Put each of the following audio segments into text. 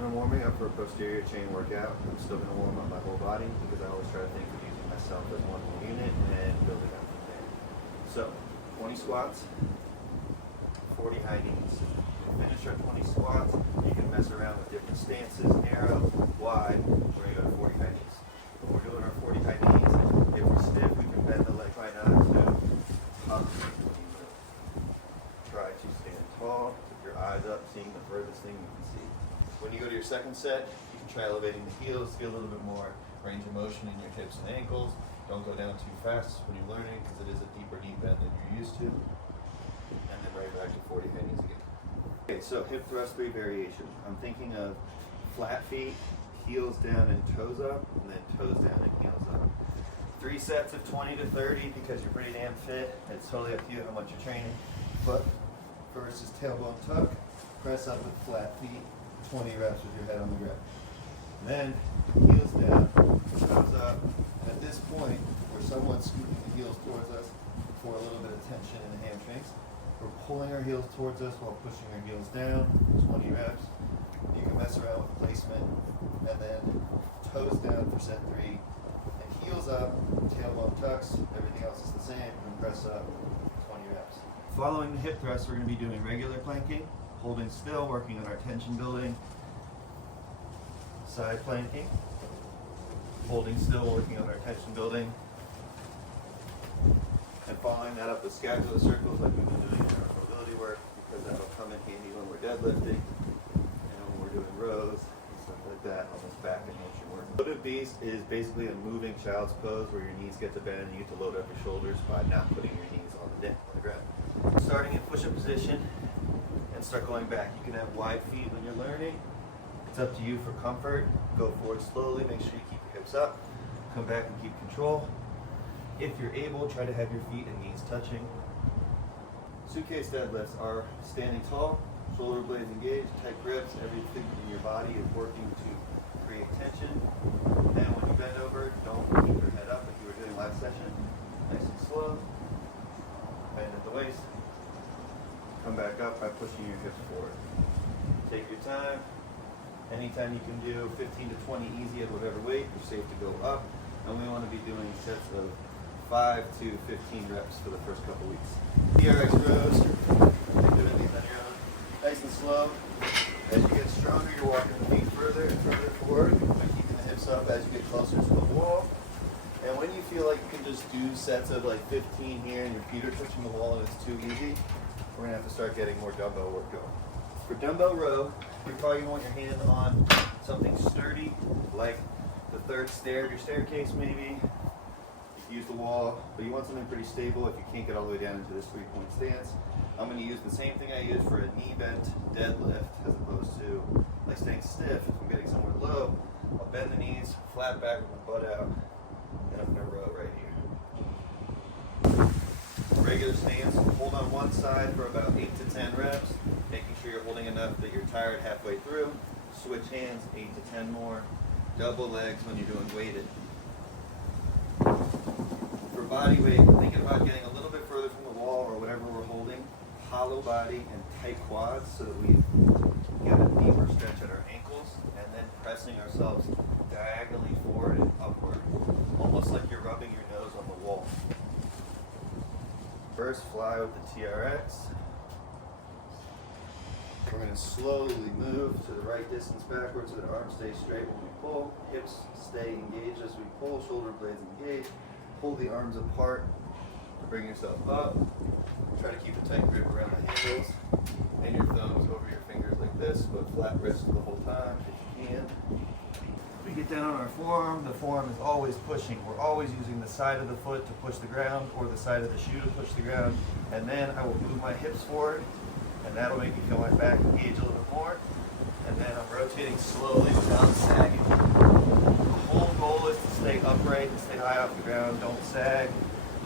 When I'm warming up for a posterior chain workout, I'm still going to warm up my whole body because I always try to think of using myself as one whole unit and building up from there. So, 20 squats, 40 high knees. To finish our 20 squats, you can mess around with different stances, narrow, wide. We're going to go to 40 high knees. When we're doing our 40 high knees, if we're stiff, we can bend the leg right out to up. Try to stand tall, with your eyes up, seeing the furthest thing you can see. When you go to your second set, you can try elevating the heels, feel a little bit more range of motion in your hips and ankles. Don't go down too fast when you're learning because it is a deeper knee bend than you're used to. And then right back to 40 high knees again. Okay, so hip thrust 3 variation. I'm thinking of flat feet, heels down and toes up, and then toes down and heels up. 3 sets of 20 to 30 because you're pretty damn fit. It's totally up to you how much you're training. But first is tailbone tuck, press up with flat feet, 20 reps with your head on the ground. Then heels down, toes up. And at this point, we're somewhat scooting the heels towards us for a little bit of tension in the hamstrings. We're pulling our heels towards us while pushing our heels down, 20 reps. You can mess around with placement, and then toes down for set 3, and heels up, tailbone tucks, everything else is the same, and press up, 20 reps. Following the hip thrust, we're going to be doing regular planking, holding still, working on our tension building, side planking, holding still, working on our tension building, and following that up with scapular circles like we've been doing in our mobility work, because that'll come in handy when we're deadlifting and when we're doing rows and stuff like that on this back and hamstring work. Loaded beast is basically a moving child's pose where your knees get to bend and you get to load up your shoulders by not putting your knees on the ground. Starting in push-up position and start going back. You can have wide feet when you're learning. It's up to you for comfort. Go forward slowly, make sure you keep your hips up. Come back and keep control. If you're able, try to have your feet and knees touching. Suitcase deadlifts are standing tall, shoulder blades engaged, tight grips, everything in your body is working to create tension. And when you bend over, don't keep your head up like you were doing last session. Nice and slow. Bend at the waist. Come back up by pushing your hips forward. Take your time. Anytime you can do 15 to 20 easy at whatever weight, you're safe to go up. And we want to be doing sets of 5 to 15 reps for the first couple weeks. TRX rows, you're doing these on your own. Nice and slow. As you get stronger, you're walking the feet further and further forward by keeping the hips up as you get closer to the wall. And when you feel like you can just do sets of like 15 here and your feet are touching the wall and it's too easy, we're going to have to start getting more dumbbell work going. For dumbbell row, you're probably going to want your hand on something sturdy, like the third stair of your staircase maybe. Use the wall, but you want something pretty stable if you can't get all the way down into this 3-point stance. I'm going to use the same thing I use for a knee bent deadlift as opposed to like staying stiff. If I'm getting somewhere low, I'll bend the knees, flat back with my butt out, and I'm going to row right here. Regular stance, hold on one side for about 8 to 10 reps, making sure you're holding enough that you're tired halfway through. Switch hands, 8 to 10 more. Double legs when you're doing weighted. For body weight, thinking about getting a little bit further from the wall or whatever we're holding, hollow body and tight quads so that we get a deeper stretch at our ankles, and then pressing ourselves diagonally forward and upward, almost like you're rubbing your nose on the wall. First, fly with the TRX. We're going to slowly move to the right distance backwards so that arms stay straight when we pull, hips stay engaged as we pull, shoulder blades engaged. Pull the arms apart to bring yourself up. Try to keep a tight grip around the handles and your thumbs over your fingers like this, but flat wrist the whole time if you can. We get down on our forearm. The forearm is always pushing. We're always using the side of the foot to push the ground or the side of the shoe to push the ground. And then I will move my hips forward, and that'll make me feel my back engage a little bit more. And then I'm rotating slowly without sagging. The whole goal is to stay upright and stay high off the ground. Don't sag,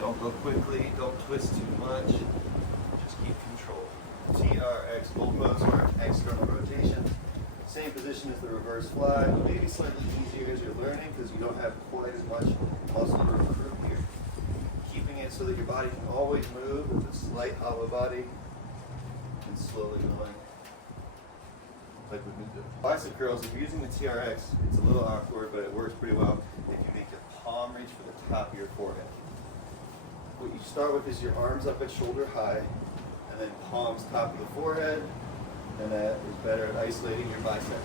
don't go quickly, don't twist too much. Just keep control. TRX full pose for external rotations. Same position as the reverse fly, but maybe slightly easier as you're learning because you don't have quite as much muscle to recruit here. Keeping it so that your body can always move with a slight hollow body and slowly going. like we've been doing. Bicep curls, if you're using the TRX, it's a little awkward, but it works pretty well if you make your palm reach for the top of your forehead. What you start with is your arms up at shoulder high, and then palms top of the forehead, and that is better at isolating your bicep.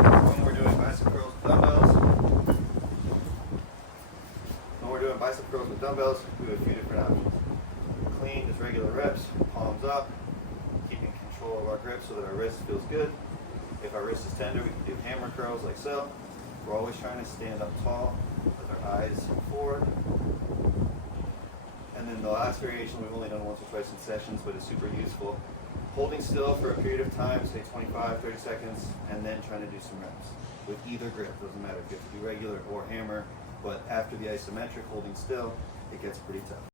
When we're doing bicep curls with dumbbells, we have a few different options. Clean, just regular reps, palms up, keeping control of our grip so that our wrist feels good. If our wrist is tender, we can do hammer curls like so. We're always trying to stand up tall with our eyes forward. And then the last variation we've only done once or twice in sessions, but it's super useful. Holding still for a period of time, say 25, 30 seconds, and then trying to do some reps with either grip. Doesn't matter if you have to do regular or hammer, but after the isometric holding still, it gets pretty tough.